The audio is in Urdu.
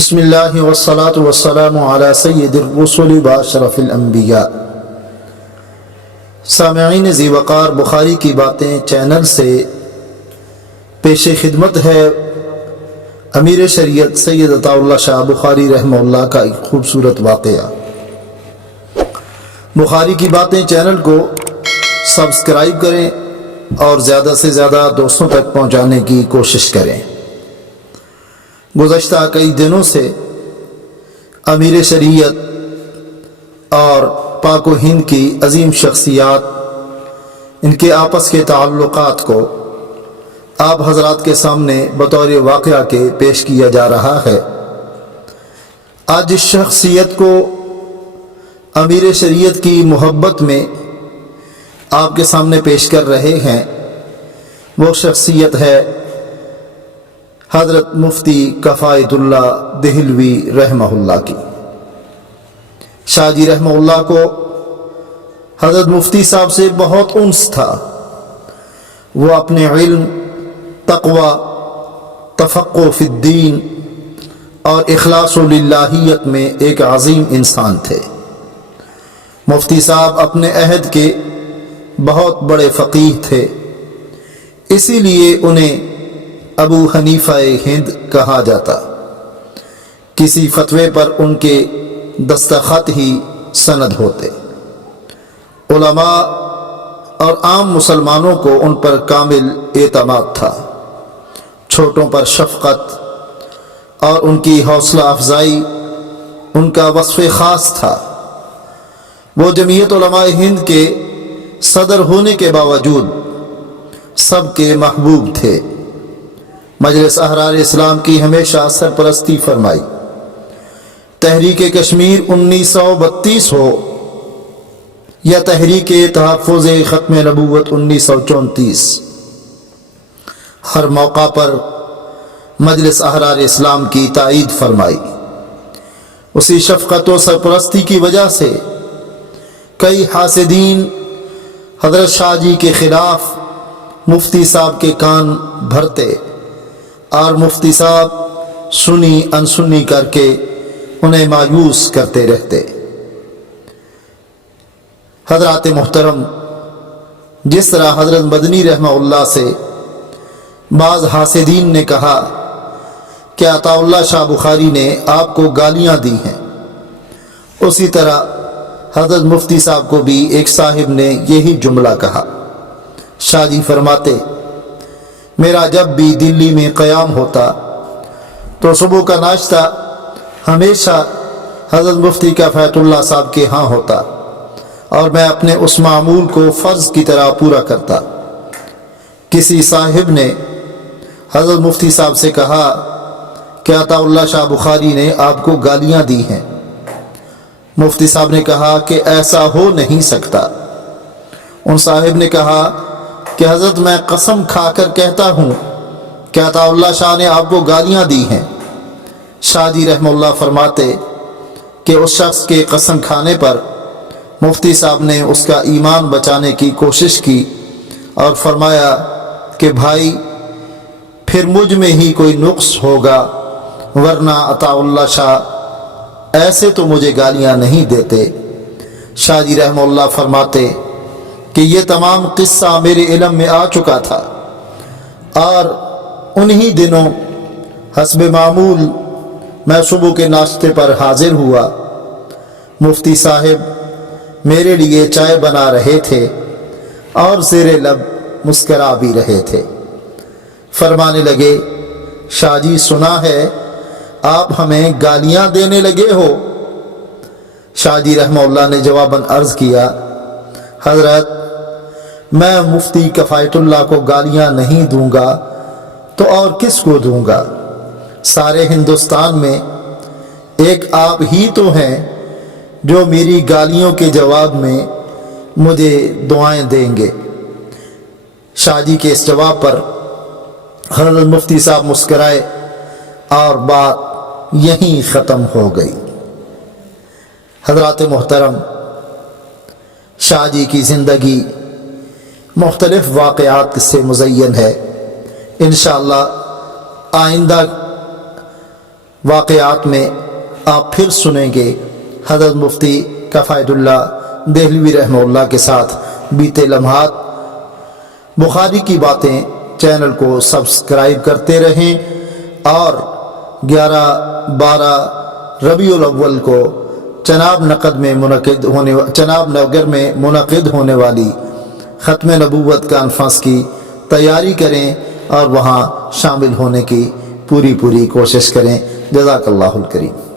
بسم اللہ والصلاة والسلام علی سید الرسل و اشرف الانبیاء۔ سامعین ذی وقار، بخاری کی باتیں چینل سے پیش خدمت ہے امیر شریعت سید عطا اللہ شاہ بخاری رحمہ اللہ کا ایک خوبصورت واقعہ۔ بخاری کی باتیں چینل کو سبسکرائب کریں اور زیادہ سے زیادہ دوستوں تک پہنچانے کی کوشش کریں۔ گزشتہ کئی دنوں سے امیر شریعت اور پاک و ہند کی عظیم شخصیات، ان کے آپس کے تعلقات کو آپ حضرات کے سامنے بطور واقعہ کے پیش کیا جا رہا ہے۔ آج اس شخصیت کو امیر شریعت کی محبت میں آپ کے سامنے پیش کر رہے ہیں، وہ شخصیت ہے حضرت مفتی کفایت اللہ دہلوی رحمہ اللہ کی۔ شاہ جی رحمہ اللہ کو حضرت مفتی صاحب سے بہت انس تھا۔ وہ اپنے علم، تقوی، تفقہ فی الدین اور اخلاص و للہیت میں ایک عظیم انسان تھے۔ مفتی صاحب اپنے عہد کے بہت بڑے فقیہ تھے، اسی لیے انہیں ابو حنیفہ ہند کہا جاتا۔ کسی فتوے پر ان کے دستخط ہی سند ہوتے۔ علماء اور عام مسلمانوں کو ان پر کامل اعتماد تھا۔ چھوٹوں پر شفقت اور ان کی حوصلہ افزائی ان کا وصف خاص تھا۔ وہ جمعیت علماء ہند کے صدر ہونے کے باوجود سب کے محبوب تھے۔ مجلس احرار اسلام کی ہمیشہ سرپرستی فرمائی۔ تحریک کشمیر 1932 ہو یا تحریک تحفظ ختم نبوت 1934، ہر موقع پر مجلس احرار اسلام کی تائید فرمائی۔ اسی شفقت و سرپرستی کی وجہ سے کئی حاسدین حضرت شاہ جی کے خلاف مفتی صاحب کے کان بھرتے اور مفتی صاحب سنی انسنی کر کے انہیں مایوس کرتے رہتے۔ حضرات محترم، جس طرح حضرت مدنی رحمہ اللہ سے بعض حاسدین نے کہا کہ عطا اللہ شاہ بخاری نے آپ کو گالیاں دی ہیں، اسی طرح حضرت مفتی صاحب کو بھی ایک صاحب نے یہی جملہ کہا۔ شاہ جی فرماتے، میرا جب بھی دلی میں قیام ہوتا تو صبح کا ناشتہ ہمیشہ حضرت مفتی کفایت اللہ صاحب کے ہاں ہوتا اور میں اپنے اس معمول کو فرض کی طرح پورا کرتا۔ کسی صاحب نے حضرت مفتی صاحب سے کہا کہ عطا اللہ شاہ بخاری نے آپ کو گالیاں دی ہیں۔ مفتی صاحب نے کہا کہ ایسا ہو نہیں سکتا۔ ان صاحب نے کہا کہ حضرت میں قسم کھا کر کہتا ہوں کہ عطا اللہ شاہ نے آپ کو گالیاں دی ہیں۔ شاہ جی رحمہ اللہ فرماتے کہ اس شخص کے قسم کھانے پر مفتی صاحب نے اس کا ایمان بچانے کی کوشش کی اور فرمایا کہ بھائی، پھر مجھ میں ہی کوئی نقص ہوگا، ورنہ عطا اللہ شاہ ایسے تو مجھے گالیاں نہیں دیتے۔ شاہ جی رحمہ اللہ فرماتے کہ یہ تمام قصہ میرے علم میں آ چکا تھا، اور انہی دنوں حسب معمول میں صبح کے ناشتے پر حاضر ہوا۔ مفتی صاحب میرے لیے چائے بنا رہے تھے اور زیر لب مسکرا بھی رہے تھے۔ فرمانے لگے، شاہ جی سنا ہے آپ ہمیں گالیاں دینے لگے ہو۔ شاہ جی رحمہ اللہ نے جواباً عرض کیا، حضرت میں مفتی کفایت اللہ کو گالیاں نہیں دوں گا تو اور کس کو دوں گا؟ سارے ہندوستان میں ایک آپ ہی تو ہیں جو میری گالیوں کے جواب میں مجھے دعائیں دیں گے۔ شاہ جی کے اس جواب پر حضرت مفتی صاحب مسکرائے اور بات یہیں ختم ہو گئی۔ حضرات محترم، شاہ جی کی زندگی مختلف واقعات سے مزین ہے۔ انشاءاللہ آئندہ واقعات میں آپ پھر سنیں گے حضرت مفتی کفایت اللہ دہلوی رحمہ اللہ کے ساتھ بیتے لمحات۔ بخاری کی باتیں چینل کو سبسکرائب کرتے رہیں اور 11-12 ربیع الاول کو چناب نگر میں منعقد ہونے والی ختم نبوت کانفرنس کی تیاری کریں اور وہاں شامل ہونے کی پوری کوشش کریں۔ جزاک اللہ الکریم۔